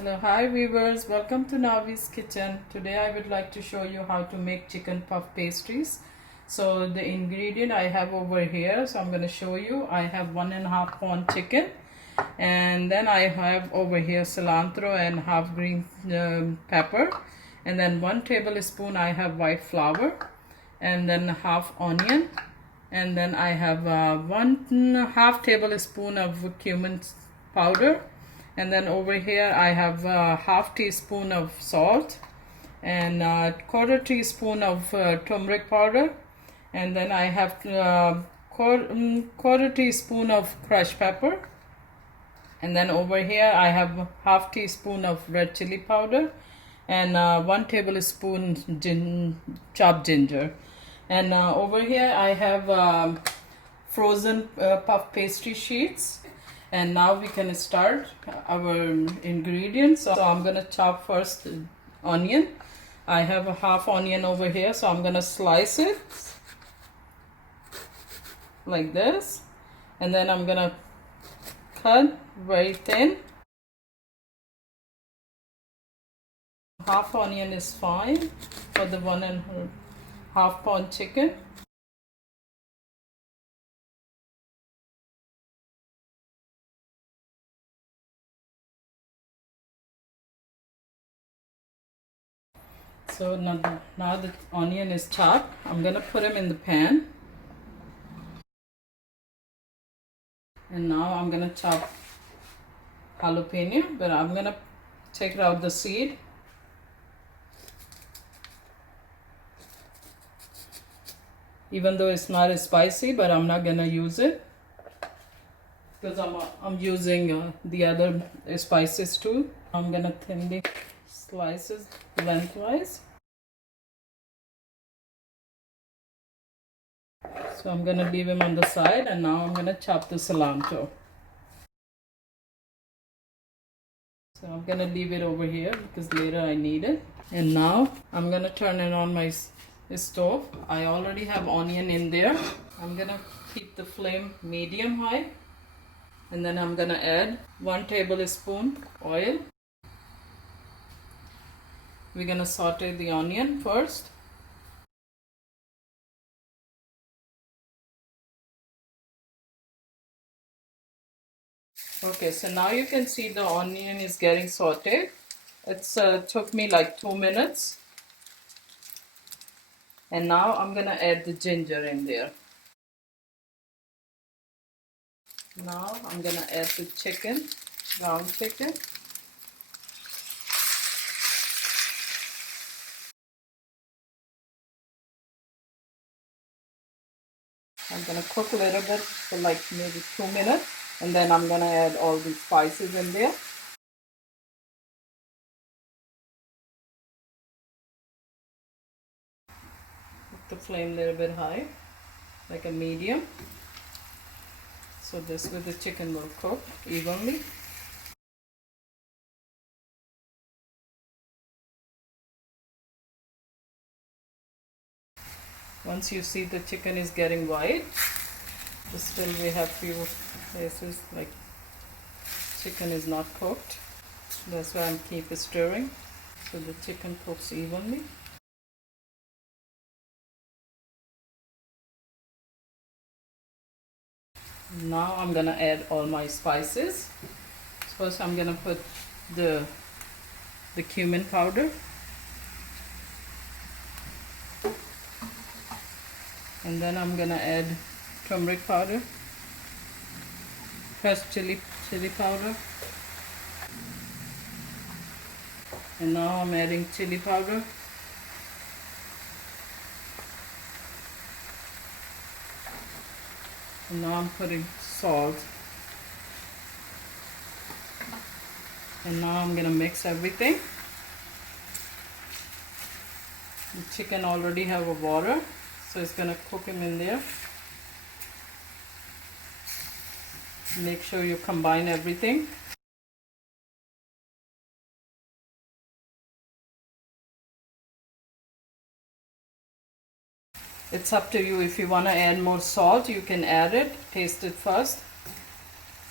Hello, hi viewers, welcome to Navi's Kitchen. Today I would like to show you how to make chicken puff pastries. So the ingredient I have over here, so I'm going to show you. I have 1.5 pound chicken, and then I have over here cilantro and half green pepper, and then 1 tablespoon I have white flour, and then half onion, and then I have 1/2 tablespoon of cumin powder, and then over here I have half teaspoon of salt and quarter teaspoon of turmeric powder, and then I have quarter teaspoon of crushed pepper, and then over here I have half teaspoon of red chili powder and 1 tablespoon chopped ginger, and over here I have frozen puff pastry sheets. And now we can start our ingredients. So I'm gonna chop first the onion. I have a half onion over here, so I'm gonna slice it like this, and then I'm gonna cut very thin. Half onion is fine for the 1.5 pound chicken. So now the onion is chopped. I'm gonna put them in the pan, and now I'm gonna chop jalapeno, but I'm gonna take out the seed. Even though it's not as spicy, but I'm not gonna use it because I'm using the other spices too. I'm gonna thinly slice it lengthwise. So I'm gonna leave him on the side, and now I'm gonna chop the cilantro. So I'm gonna leave it over here because later I need it. And now I'm gonna turn it on my stove. I already have onion in there. I'm gonna keep the flame medium high, and then I'm gonna add 1 tablespoon oil. We're gonna saute the onion first. Okay, so now you can see the onion is getting sauteed. It's took me like 2 minutes. And now I'm gonna add the ginger in there. Now I'm gonna add the chicken, ground chicken. I'm gonna cook a little bit for like maybe 2 minutes, and then I'm gonna add all the spices in there. Put the flame a little bit high, like a medium. So this way the chicken will cook evenly. Once you see the chicken is getting white, still we have few places like chicken is not cooked. That's why I'm keep stirring so the chicken cooks evenly. Now I'm gonna add all my spices. First I'm gonna put the cumin powder, and then I'm gonna add turmeric powder, crushed chili powder, and now I'm adding chili powder, and now I'm putting salt, and now I'm gonna mix everything. The chicken already have a water, so it's gonna cook him in there. Make sure you combine everything. It's up to you. If you want to add more salt, you can add it. Taste it first.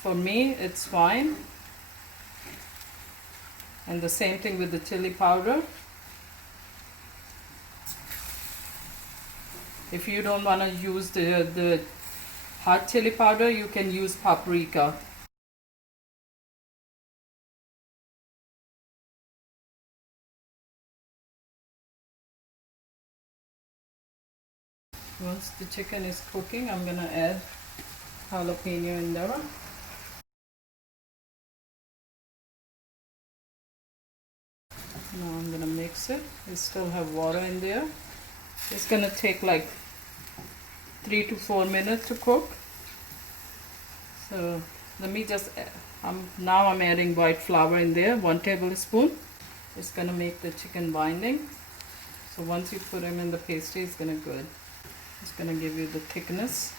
For me, it's fine. And the same thing with the chili powder. If you don't want to use the hot chili powder, you can use paprika. Once the chicken is cooking, I'm gonna add jalapeno in there. Now I'm gonna mix it. We still have water in there. It's gonna take like 3 to 4 minutes to cook. So let me just, now I'm adding white flour in there, 1 tablespoon. It's gonna make the chicken binding. So once you put them in the pastry, it's gonna good. It's gonna give you the thickness.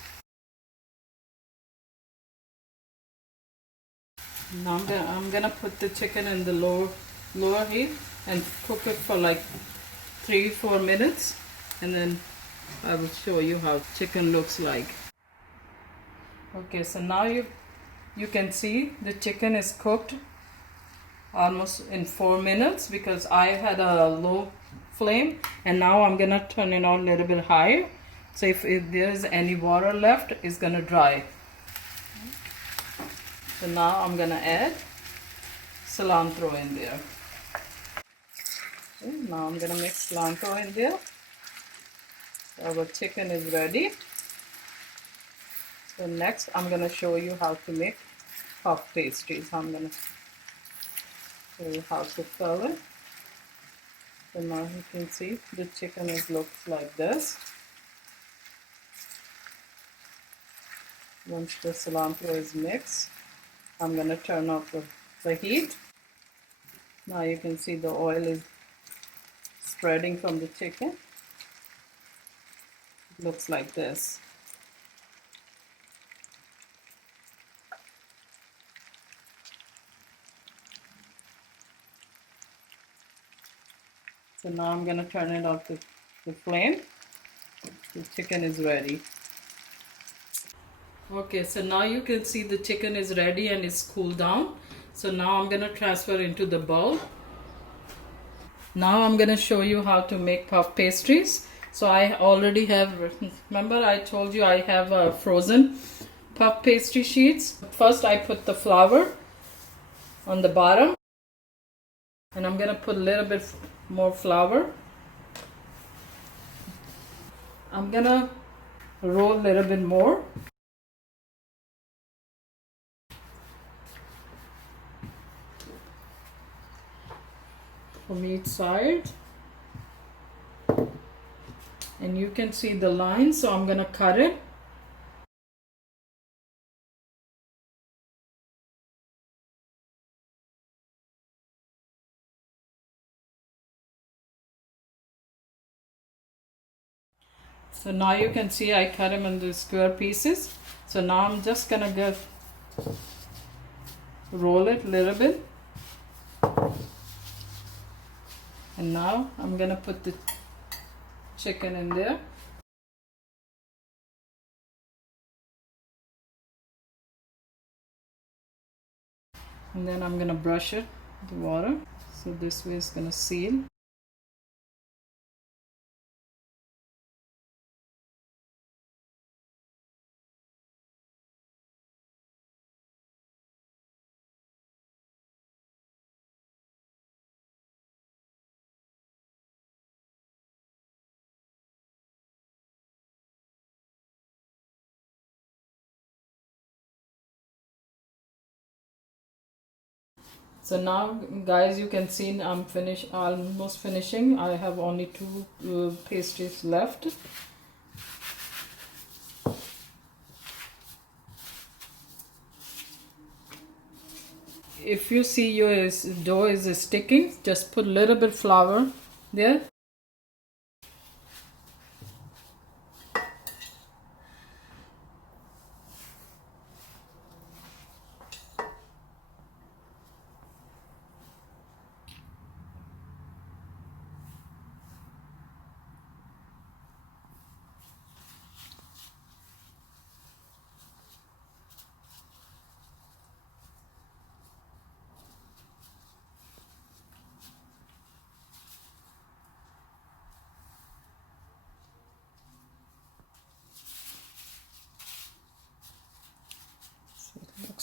Now I'm gonna put the chicken in the lower heat and cook it for like 3-4 minutes, and then I will show you how chicken looks like. Okay, so now you can see the chicken is cooked almost in 4 minutes because I had a low flame, and now I'm gonna turn it on a little bit higher. So if there's any water left, it's gonna dry. So now I'm gonna add cilantro in there. Okay, now I'm gonna mix cilantro in there. So our chicken is ready. So next I'm gonna show you how to make puff pastries. I'm gonna show you how to fill it. So now you can see the chicken looks like this. Once the cilantro is mixed, I'm gonna turn off the heat. Now you can see the oil is spreading from the chicken. It looks like this. So now I'm gonna turn it off the flame. The chicken is ready. Okay, so now you can see the chicken is ready and it's cooled down. So now I'm gonna transfer into the bowl. Now I'm gonna show you how to make puff pastries. So I already have, remember I told you I have frozen puff pastry sheets. First I put the flour on the bottom, and I'm gonna put a little bit more flour. I'm gonna roll a little bit more. From each side, and you can see the line, so I'm gonna cut it. So now you can see I cut them into square pieces. So now I'm just gonna roll it a little bit, and now I'm gonna put the chicken in there. And then I'm gonna brush it with water. So this way it's gonna seal. So now guys, you can see I'm almost finishing. I have only 2 pastries left. If you see your dough is sticking, just put a little bit flour there.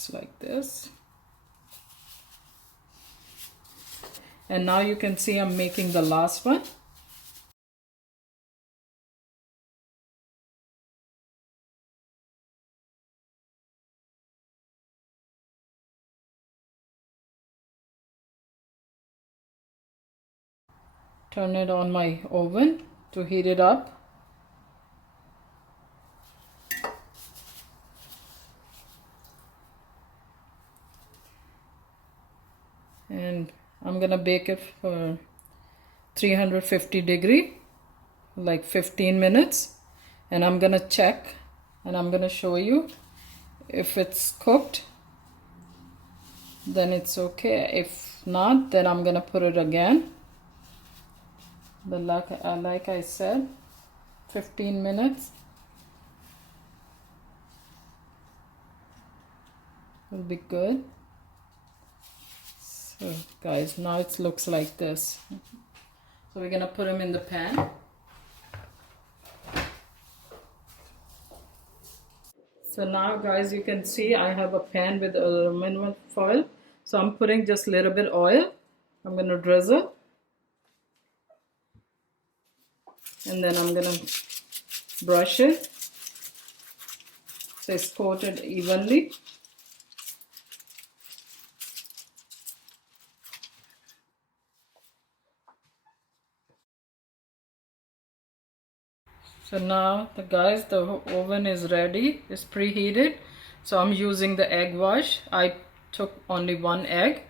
looks like this. And now you can see I'm making the last one. Turn it on my oven to heat it up. And I'm gonna bake it for 350 degree, like 15 minutes. And I'm gonna check and I'm gonna show you if it's cooked, then it's okay. If not, then I'm gonna put it again. But like I said, 15 minutes will be good. So guys, now it looks like this. So we're gonna put them in the pan. So now guys, you can see I have a pan with aluminum foil. So I'm putting just a little bit oil. I'm gonna drizzle. And then I'm gonna brush it so it's coated evenly. So now the oven is ready, it's preheated. So I'm using the egg wash. I took only one egg.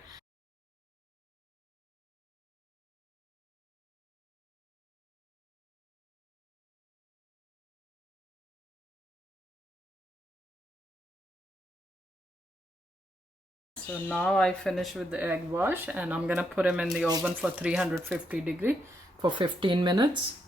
So now I finish with the egg wash and I'm gonna put them in the oven for 350 degree for 15 minutes.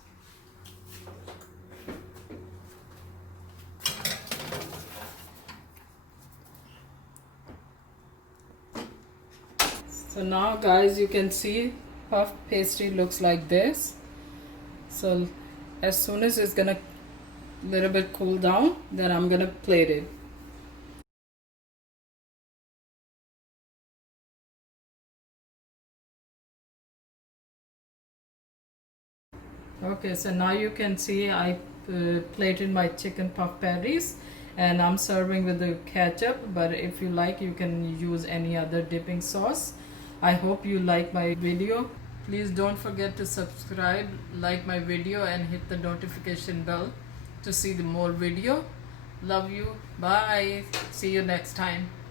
So now guys, you can see puff pastry looks like this. So as soon as it's gonna little bit cool down, then I'm gonna plate it. Okay, so now you can see I plated my chicken puff patties and I'm serving with the ketchup, but if you like you can use any other dipping sauce. I hope you like my video. Please don't forget to subscribe, like my video and hit the notification bell to see the more video. Love you. Bye. See you next time.